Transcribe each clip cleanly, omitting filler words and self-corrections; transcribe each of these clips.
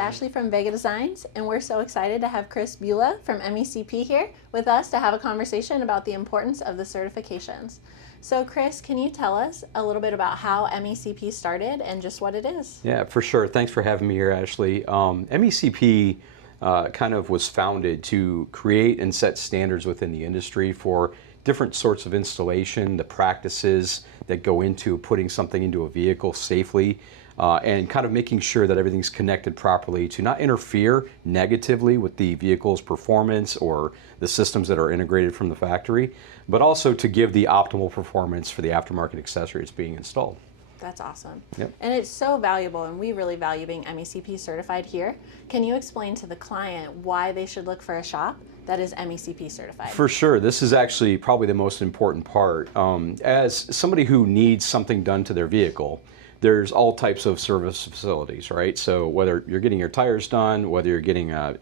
Ashley from Vega Designs, and we're so excited to have Kris Bulla from MECP here with us to have a conversation about the importance of the certifications. So Kris, can you tell us a little bit about how MECP started and just what it is? Yeah, for sure. Thanks for having me here, Ashley. MECP kind of was founded to create and set standards within the industry for different sorts of installation, the practices that go into putting something into a vehicle safely, and kind of making sure that everything's connected properly to not interfere negatively with the vehicle's performance or the systems that are integrated from the factory, but also to give the optimal performance for the aftermarket accessory that's being installed. That's awesome. Yep. And it's so valuable, and we really value being MECP certified here. Can you explain to the client why they should look for a shop that is MECP certified? For sure. This is actually probably the most important part. As somebody who needs something done to their vehicle, there's all types of service facilities, right? So whether you're getting your tires done, whether you're getting a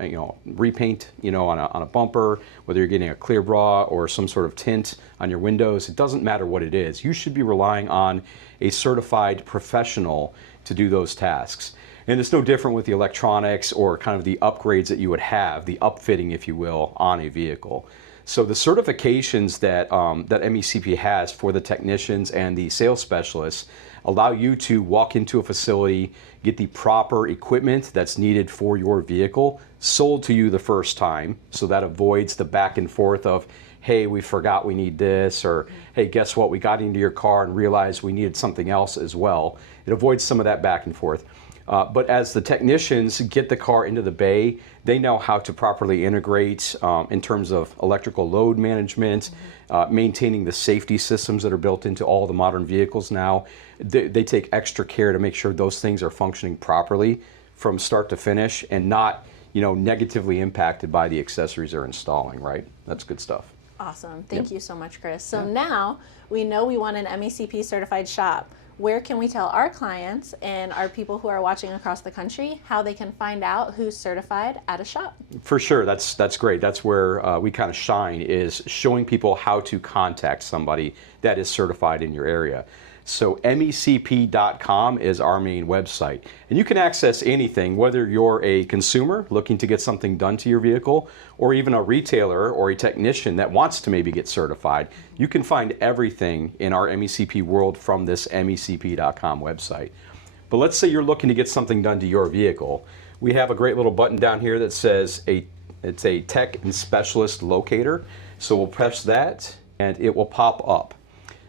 repaint, on a bumper, whether you're getting a clear bra or some sort of tint on your windows, it doesn't matter what it is. You should be relying on a certified professional to do those tasks. And it's no different with the electronics or kind of the upgrades that you would have, the upfitting, if you will, on a vehicle. So the certifications that MECP has for the technicians and the sales specialists allow you to walk into a facility, get the proper equipment that's needed for your vehicle sold to you the first time. So that avoids the back and forth of, hey, we forgot we need this, or hey, guess what, we got into your car and realized we needed something else as well. It avoids some of that back and forth. But as the technicians get the car into the bay, they know how to properly integrate in terms of electrical load management, maintaining the safety systems that are built into all the modern vehicles now. They take extra care to make sure those things are functioning properly from start to finish and not, negatively impacted by the accessories they're installing, right? That's good stuff. Awesome. Thank you so much, Kris. So now we know we want an MECP certified shop. Where can we tell our clients and our people who are watching across the country how they can find out who's certified at a shop? For sure, that's great. That's where we kind of shine, is showing people how to contact somebody that is certified in your area. So MECP.com is our main website. And you can access anything, whether you're a consumer looking to get something done to your vehicle, or even a retailer or a technician that wants to maybe get certified. You can find everything in our MECP world from this MECP.com website. But let's say you're looking to get something done to your vehicle. We have a great little button down here that says it's a tech and specialist locator. So we'll press that and it will pop up.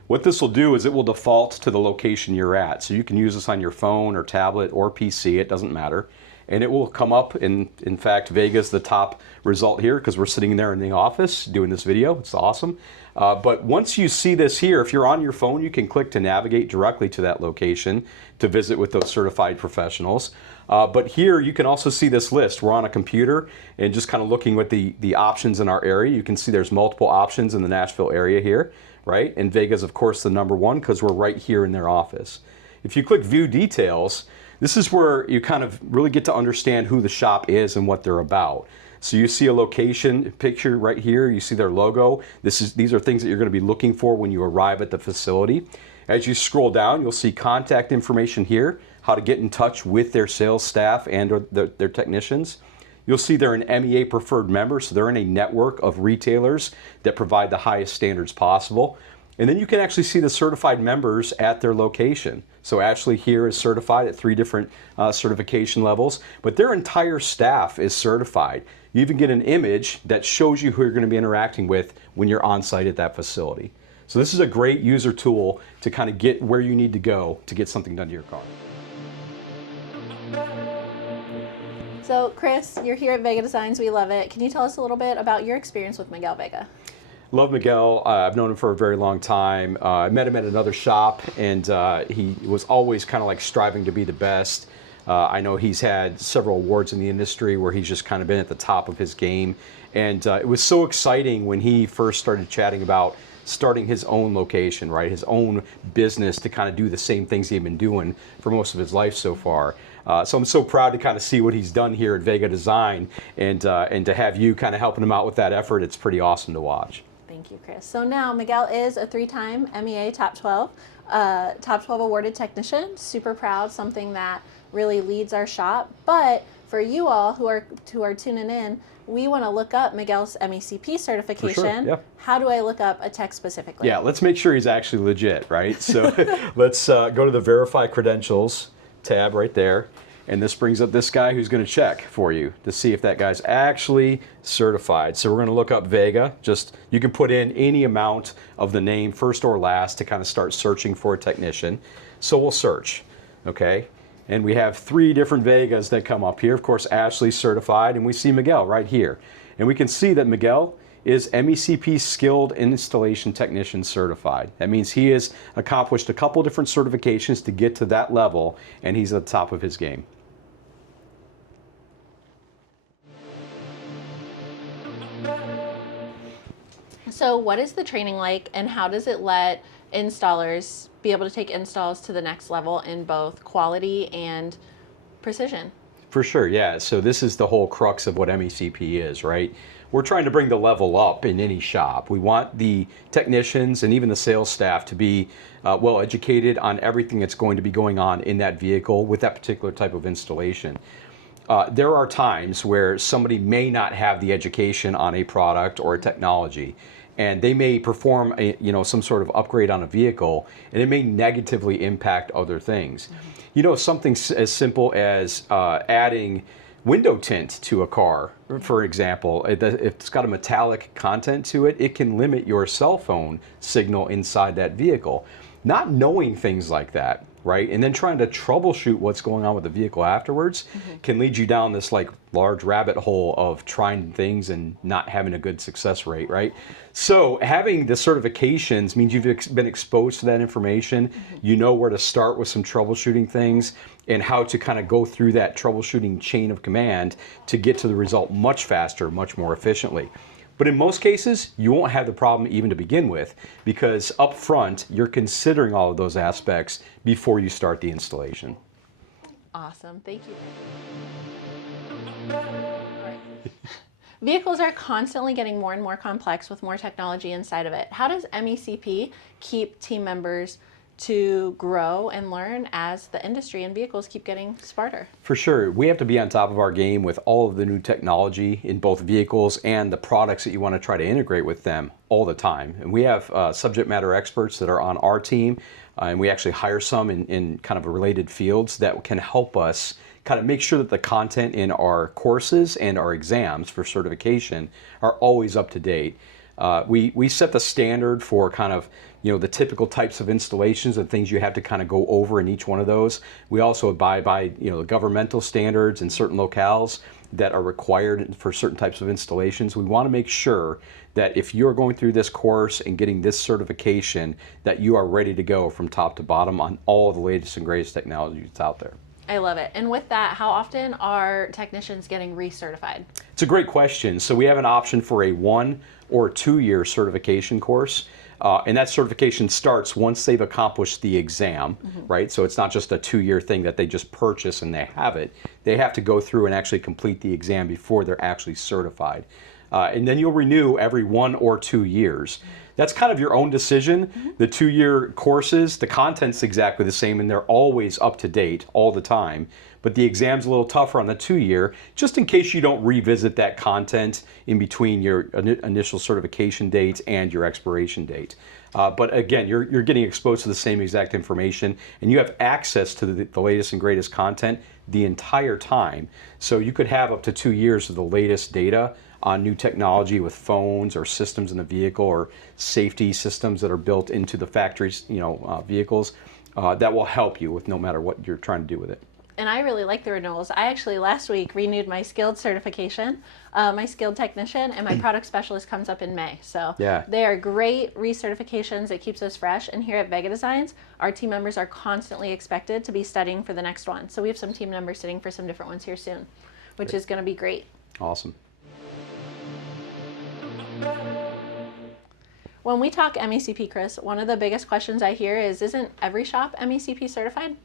What this will do is it will default to the location you're at. So you can use this on your phone or tablet or PC, it doesn't matter. And it will come up, in fact, Vega's the top result here because we're sitting there in the office doing this video. It's awesome. But once you see this here, if you're on your phone, you can click to navigate directly to that location to visit with those certified professionals. But here you can also see this list. We're on a computer and just kind of looking at the options in our area. You can see there's multiple options in the Nashville area here, right? And Vega's, of course, the number one because we're right here in their office. If you click View Details, this is where you kind of really get to understand who the shop is and what they're about. So you see a location picture right here. You see their logo. These are things that you're going to be looking for when you arrive at the facility. As you scroll down, you'll see contact information here, how to get in touch with their sales staff and or their technicians. You'll see they're an MEA preferred member, so they're in a network of retailers that provide the highest standards possible. And then you can actually see the certified members at their location. So Ashley here is certified at 3 different certification levels, but their entire staff is certified. You even get an image that shows you who you're going to be interacting with when you're on site at that facility. So this is a great user tool to kind of get where you need to go to get something done to your car. So Kris, you're here at Vega Designs. We love it. Can you tell us a little bit about your experience with Miguel Vega? Love Miguel. I've known him for a very long time. I met him at another shop, and he was always kind of like striving to be the best. I know he's had several awards in the industry where he's just kind of been at the top of his game. And it was so exciting when he first started chatting about starting his own location, right? His own business to kind of do the same things he'd been doing for most of his life so far. So I'm so proud to kind of see what he's done here at Vega Design, and to have you kind of helping him out with that effort. It's pretty awesome to watch. Thank you, Kris. So now Miguel is a 3-time MEA Top 12 awarded technician. Super proud, something that really leads our shop. But for you all who are tuning in, we want to look up Miguel's MECP certification. For sure, yeah. How do I look up a tech specifically? Yeah, let's make sure he's actually legit, right? So let's go to the Verify Credentials tab right there. And this brings up this guy who's going to check for you to see if that guy's actually certified. So we're going to look up Vega. Just, you can put in any amount of the name, first or last, to kind of start searching for a technician. So we'll search, okay? And we have 3 different Vegas that come up here. Of course, Ashley's certified, and we see Miguel right here. And we can see that Miguel is MECP Skilled Installation Technician certified. That means he has accomplished a couple different certifications to get to that level, and he's at the top of his game. So what is the training like, and how does it let installers be able to take installs to the next level in both quality and precision? For sure, yeah. So this is the whole crux of what MECP is, right? We're trying to bring the level up in any shop. We want the technicians and even the sales staff to be well educated on everything that's going to be going on in that vehicle with that particular type of installation. There are times where somebody may not have the education on a product or a technology, and they may perform some sort of upgrade on a vehicle, and it may negatively impact other things. Something as simple as adding window tint to a car, for example. If it's got a metallic content to it, it can limit your cell phone signal inside that vehicle. Not knowing things like that, right, and then trying to troubleshoot what's going on with the vehicle afterwards can lead you down this large rabbit hole of trying things and not having a good success rate, right? So having the certifications means you've been exposed to that information. You know where to start with some troubleshooting things and how to kind of go through that troubleshooting chain of command to get to the result much faster, much more efficiently. But in most cases, you won't have the problem even to begin with, because up front, you're considering all of those aspects before you start the installation. Awesome, thank you. Vehicles are constantly getting more and more complex with more technology inside of it. How does MECP keep team members to grow and learn as the industry and vehicles keep getting smarter? For sure. We have to be on top of our game with all of the new technology in both vehicles and the products that you want to try to integrate with them all the time. And we have subject matter experts that are on our team, and we actually hire some in kind of related fields that can help us kind of make sure that the content in our courses and our exams for certification are always up to date. We set the standard for kind of the typical types of installations and things you have to kind of go over in each one of those. We also abide by the governmental standards in certain locales that are required for certain types of installations. We want to make sure that if you're going through this course and getting this certification, that you are ready to go from top to bottom on all the latest and greatest technology that's out there. I love it. And with that, how often are technicians getting recertified? It's a great question. So we have an option for a 1 or 2 year certification course. And that certification starts once they've accomplished the exam, right? So it's not just a 2-year thing that they just purchase and they have it. They have to go through and actually complete the exam before they're actually certified. And then you'll renew every 1 or 2 years. That's kind of your own decision. The 2-year courses, the content's exactly the same and they're always up to date all the time. But the exam's a little tougher on the 2-year, just in case you don't revisit that content in between your initial certification date and your expiration date. But again, you're getting exposed to the same exact information, and you have access to the latest and greatest content the entire time. So you could have up to 2 years of the latest data on new technology with phones or systems in the vehicle or safety systems that are built into the factory's vehicles that will help you with no matter what you're trying to do with it. And I really like the renewals. I actually last week renewed my skilled certification, my skilled technician, and my product specialist comes up in May. So yeah, they are great recertifications. It keeps us fresh. And here at Vega Designs, our team members are constantly expected to be studying for the next one. So we have some team members sitting for some different ones here soon, which is going to be great. Awesome. When we talk MECP, Kris, one of the biggest questions I hear is, isn't every shop MECP certified?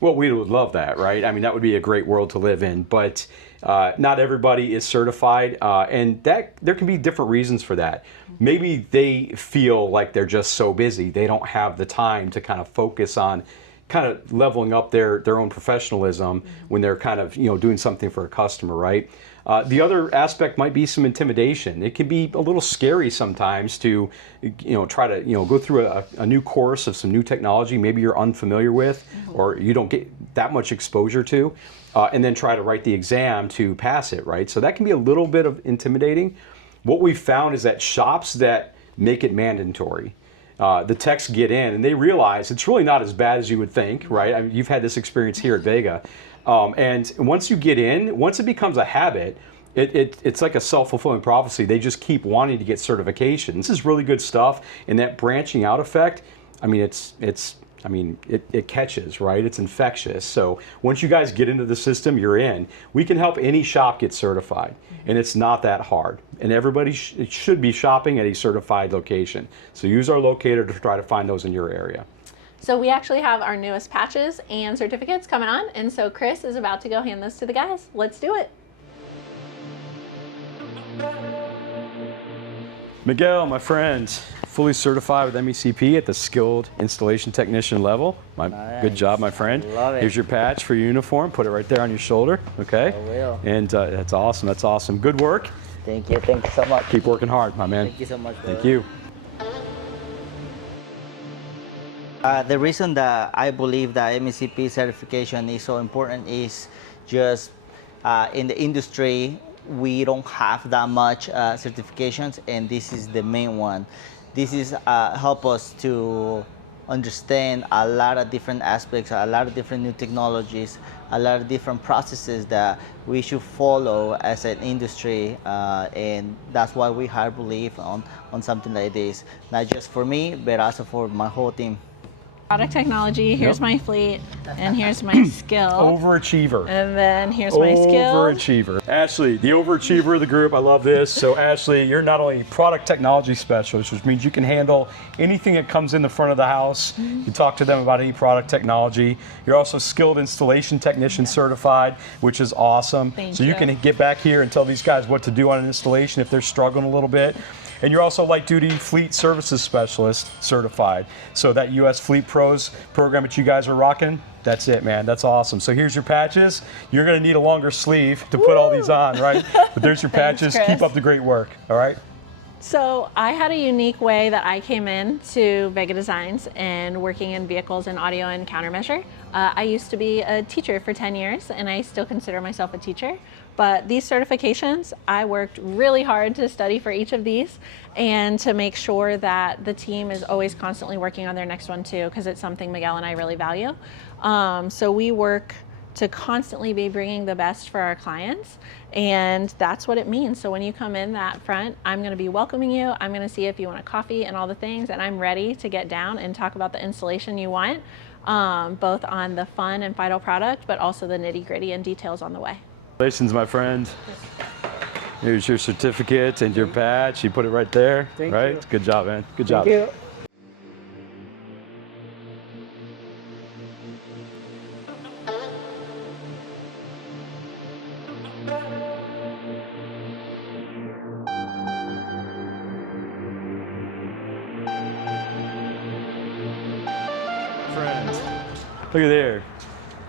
Well, we would love that, right? I mean, that would be a great world to live in, but not everybody is certified, and that there can be different reasons for that. Maybe they feel like they're just so busy, they don't have the time to kind of focus on, kind of leveling up their own professionalism when they're kind of doing something for a customer, right? The other aspect might be some intimidation. It can be a little scary sometimes to try to go through a new course of some new technology maybe you're unfamiliar with or you don't get that much exposure to, and then try to write the exam to pass it, right? So that can be a little bit of intimidating. What we've found is that shops that make it mandatory, the techs get in and they realize it's really not as bad as you would think, right? I mean, you've had this experience here at Vega. And once you get in, once it becomes a habit, it's like a self-fulfilling prophecy. They just keep wanting to get certification. This is really good stuff, and that branching out effect, I mean, it catches, right? It's infectious. So once you guys get into the system, you're in. We can help any shop get certified, and it's not that hard. And everybody should be shopping at a certified location. So use our locator to try to find those in your area. So we actually have our newest patches and certificates coming on, and so Kris is about to go hand those to the guys. Let's do it. Miguel, my friend, fully certified with MECP at the skilled installation technician level. Nice. Good job, my friend. Love it. Here's your patch for your uniform. Put it right there on your shoulder, okay? I will. And that's awesome. That's awesome. Good work. Thank you so much. Keep working hard, my man. Thank you so much. Thank you. The reason that I believe that MECP certification is so important is just in the industry, we don't have that much certifications, and this is the main one. This is help us to understand a lot of different aspects, a lot of different new technologies, a lot of different processes that we should follow as an industry, and that's why we hard believe on something like this, not just for me, but also for my whole team. Product technology, here's my fleet, and here's my skill. Overachiever. And then here's my skill. Overachiever. Ashley, the overachiever of the group. I love this. So Ashley, you're not only product technology specialist, which means you can handle anything that comes in the front of the house. You talk to them about any product technology. You're also skilled installation technician certified, which is awesome. Thank so you. you can get back here and tell these guys what to do on an installation if they're struggling a little bit. And you're also light duty fleet services specialist certified. So that US Fleet Pros program that you guys are rocking, that's it, man. That's awesome. So here's your patches. You're gonna need a longer sleeve to put all these on, right? But there's your patches. Kris. Keep up the great work, all right? So I had a unique way that I came in to Vega Designs and working in vehicles and audio and countermeasure. I used to be a teacher for 10 years, and I still consider myself a teacher. But these certifications, I worked really hard to study for each of these and to make sure that the team is always constantly working on their next one too, because it's something Miguel and I really value. So we work to constantly be bringing the best for our clients, and that's what it means. So when you come in that front, I'm gonna be welcoming you, I'm gonna see if you want a coffee and all the things, and I'm ready to get down and talk about the installation you want, both on the fun and final product, but also the nitty-gritty and details on the way. Congratulations, my friend. Here's your certificate and your patch. You put it right there, Thank right? you. Good job, man. Good job. Thank you. Friends, look at there.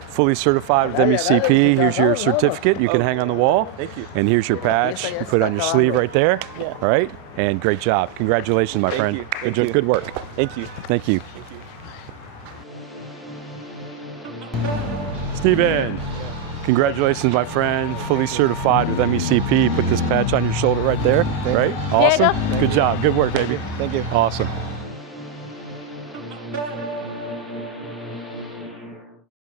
Fully certified with MECP. Here's your certificate. You can hang on the wall. Thank you. And here's your patch. You put it on your sleeve right there. Yeah. All right. And great job. Congratulations, my friend. you. Thank you. Good work. Thank you. Thank you. Steven, congratulations, my friend. Fully certified with MECP. Put this patch on your shoulder right there. Right? Awesome. Diego. Good job. Good work, baby. Thank you. Awesome.